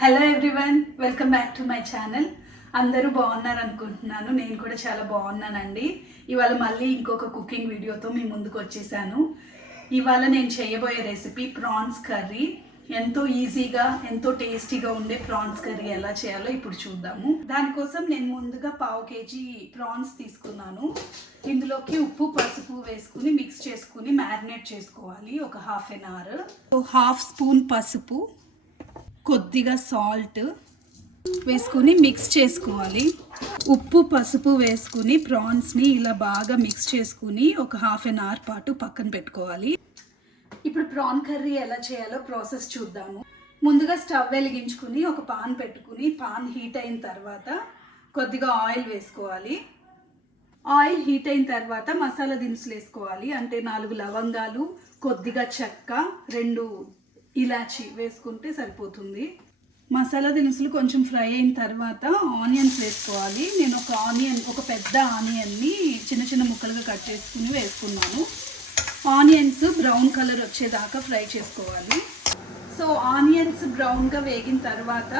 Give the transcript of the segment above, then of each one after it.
Hello everyone welcome back to my channel అందరూ బాగున్నారు అనుకుంటున్నాను నేను కూడా చాలా బాగున్నానండి. ఇవాళ మళ్ళీ ఇంకొక కుకింగ్ వీడియోతో మీ ముందుకు వచ్చేసాను. ఇవాళ నేను చేయబోయే రెసిపీ ప్రాన్స్ కర్రీ ఎంతో ఈజీగా ఎంతో టేస్టీగా ఉండే ప్రాన్స్ కర్రీ ఎలా చేయాలో ఇప్పుడు చూద్దాము. దానికోసం నేను ముందుగా పావు కేజీ ప్రాన్స్ తీసుకున్నాను. ఇందులోకి ఉప్పు పసుపు వేసుకుని మిక్స్ చేసుకుని మ్యారినేట్ చేసుకోవాలి. ఒక half an hour half spoon పసుపు. కొద్దిగా సాల్ట్ వేసుకుని మిక్స్ చేసుకోవాలి. ఉప్పు పసుపు వేసుకుని ప్రాన్స్ని ఇలా బాగా మిక్స్ చేసుకుని ఒక హాఫ్ అన్ అవర్ పాటు పక్కన పెట్టుకోవాలి. ఇప్పుడు ప్రాన్ కర్రీ ఎలా చేయాలో ప్రాసెస్ చూద్దాము. ముందుగా స్టవ్ వెలిగించుకుని ఒక పాన్ పెట్టుకుని పాన్ హీట్ అయిన తర్వాత కొద్దిగా ఆయిల్ వేసుకోవాలి. ఆయిల్ హీట్ అయిన తర్వాత మసాలా దినుసులు వేసుకోవాలి. అంటే నాలుగు లవంగాలు కొద్దిగా చెక్క రెండు ఇలాచి వేసుకుంటే సరిపోతుంది. మసాలా దినుసులు కొంచెం ఫ్రై అయిన తర్వాత ఆనియన్స్ వేసుకోవాలి. నేను ఒక ఆనియన్ ఒక పెద్ద ఆనియన్ని చిన్న చిన్న ముక్కలుగా కట్ చేసుకుని వేసుకున్నాను. ఆనియన్స్ బ్రౌన్ కలర్ వచ్చేదాకా ఫ్రై చేసుకోవాలి. సో ఆనియన్స్ బ్రౌన్గా వేగిన తర్వాత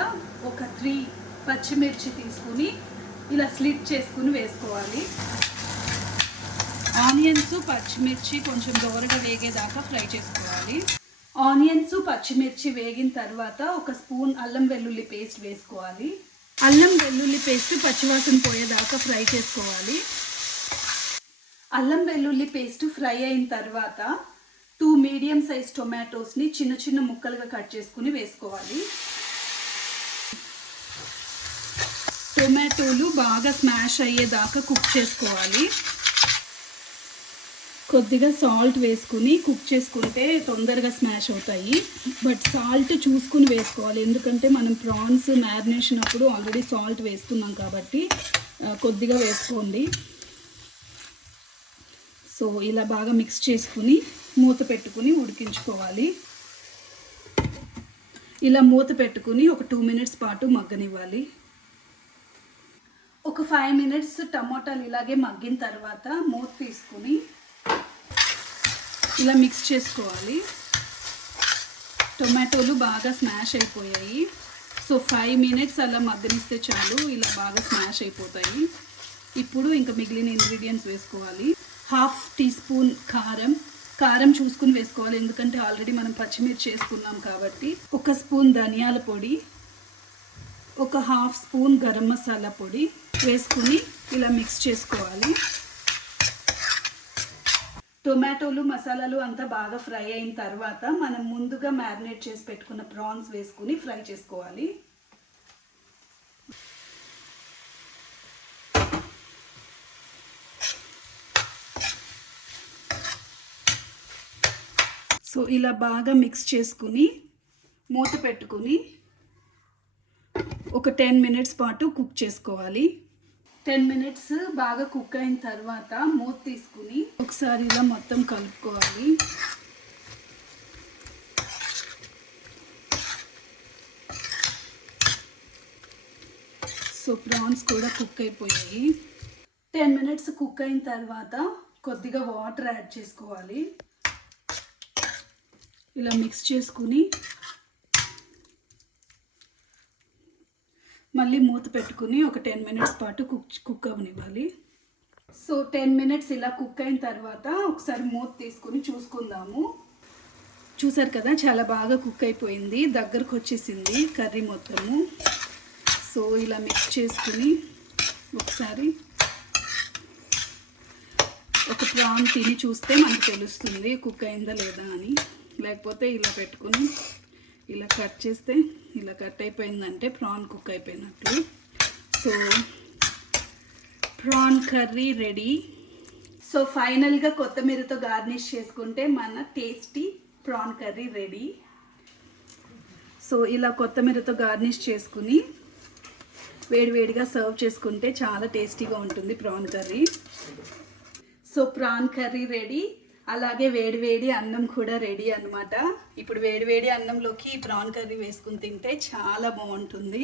ఒక త్రీ పచ్చిమిర్చి తీసుకుని ఇలా స్లిట్ చేసుకుని వేసుకోవాలి. ఆనియన్స్ పచ్చిమిర్చి కొంచెం దోరగా వేగేదాకా ఫ్రై చేసుకోవాలి. ఆనియన్స్ పచ్చిమిర్చి వేగిన తర్వాత ఒక స్పూన్ అల్లం వెల్లుల్లి పేస్ట్ వేసుకోవాలి. అల్లం వెల్లుల్లి పేస్ట్ పచ్చివాసన పోయేదాకా ఫ్రై చేసుకోవాలి. అల్లం వెల్లుల్లి పేస్ట్ ఫ్రై అయిన తర్వాత టూ మీడియం సైజ్ టొమాటోస్ని చిన్న చిన్న ముక్కలుగా కట్ చేసుకుని వేసుకోవాలి. టొమాటోలు బాగా స్మాష్ అయ్యేదాకా కుక్ చేసుకోవాలి. కొద్దిగా సాల్ట్ వేసుకుని కుక్ చేసుకుంటే తొందరగా స్మాష్ అవుతాయి. బట్ సాల్ట్ చూసుకుని వేసుకోవాలి. ఎందుకంటే మనం ప్రాన్స్ మ్యారినేషన్ అప్పుడు ఆల్రెడీ సాల్ట్ వేస్తున్నాం కాబట్టి కొద్దిగా వేసుకోండి. సో ఇలా బాగా మిక్స్ చేసుకుని మూత పెట్టుకుని ఉడికించుకోవాలి. ఇలా మూత పెట్టుకుని ఒక టూ మినిట్స్ పాటు మగ్గనివ్వాలి. ఒక ఫైవ్ మినిట్స్ టమాటాలు ఇలాగే మగ్గిన తర్వాత మూత తీసుకుని ఇలా మిక్స్ చేసుకోవాలి. టొమాటోలు బాగా స్మాష్ అయిపోయాయి. సో ఫైవ్ మినిట్స్ అలా మగ్గనిస్తే చాలు ఇలా బాగా స్మాష్ అయిపోతాయి. ఇప్పుడు ఇంకా మిగిలిన ఇంగ్రీడియంట్స్ వేసుకోవాలి. హాఫ్ టీ స్పూన్ కారం. కారం చూసుకుని వేసుకోవాలి ఎందుకంటే ఆల్రెడీ మనం పచ్చిమిర్చి వేసుకున్నాం కాబట్టి. ఒక స్పూన్ ధనియాల పొడి. ఒక హాఫ్ స్పూన్ గరం మసాలా పొడి వేసుకుని ఇలా మిక్స్ చేసుకోవాలి. టొమాటోలు మసాలాలు అంతా బాగా ఫ్రై అయిన తర్వాత మనం ముందుగా మ్యారినేట్ చేసి పెట్టుకున్న ప్రాన్స్ వేసుకుని ఫ్రై చేసుకోవాలి. సో ఇలా బాగా మిక్స్ చేసుకుని మూత పెట్టుకుని ఒక టెన్ మినిట్స్ పాటు కుక్ చేసుకోవాలి. టెన్ మినిట్స్ బాగా కుక్ అయిన తర్వాత మూత తీసుకుని ఒకసారి ఇలా మొత్తం కలుపుకోవాలి. సో ప్రాన్స్ కూడా కుక్ అయిపోయాయి. టెన్ మినిట్స్ కుక్ అయిన తర్వాత కొద్దిగా వాటర్ యాడ్ చేసుకోవాలి. ఇలా మిక్స్ చేసుకుని మళ్ళీ మూత పెట్టుకుని ఒక టెన్ మినిట్స్ పాటు కుక్ కుక్ అవ్వనివ్వాలి. సో టెన్ మినిట్స్ ఇలా కుక్ అయిన తర్వాత ఒకసారి మూత తీసుకుని చూసుకుందాము. చూసారు కదా చాలా బాగా కుక్ అయిపోయింది. దగ్గరకు వచ్చేసింది కర్రీ మొత్తము. సో ఇలా మిక్స్ చేసుకుని ఒకసారి ఒక ప్రాన్ తిని చూస్తే మనకు తెలుస్తుంది కుక్ అయిందా లేదా అని. లేకపోతే ఇలా పెట్టుకుని ఇలా కట్ చేస్తే ఇలా కట్ అయిపోయిందంటే prawn cook అయిపోయినట్లు so prawn curry ready. So ఫైనల్గా కొత్తిమీరతో గార్నిష్ చేసుకుంటే మన tasty prawn curry ready. So ఇలా కొత్తిమీరతో గార్నిష్ చేసుకుని వేడివేడిగా సర్వ్ చేసుకుంటే చాలా టేస్టీగా ఉంటుంది prawn curry. So prawn curry ready. అలాగే వేడివేడి అన్నం కూడా రెడీ అనమాట ఇప్పుడు వేడివేడి అన్నంలోకి ఈ ప్రాన్ కర్రీ వేసుకుని తింటే చాలా బాగుంటుంది.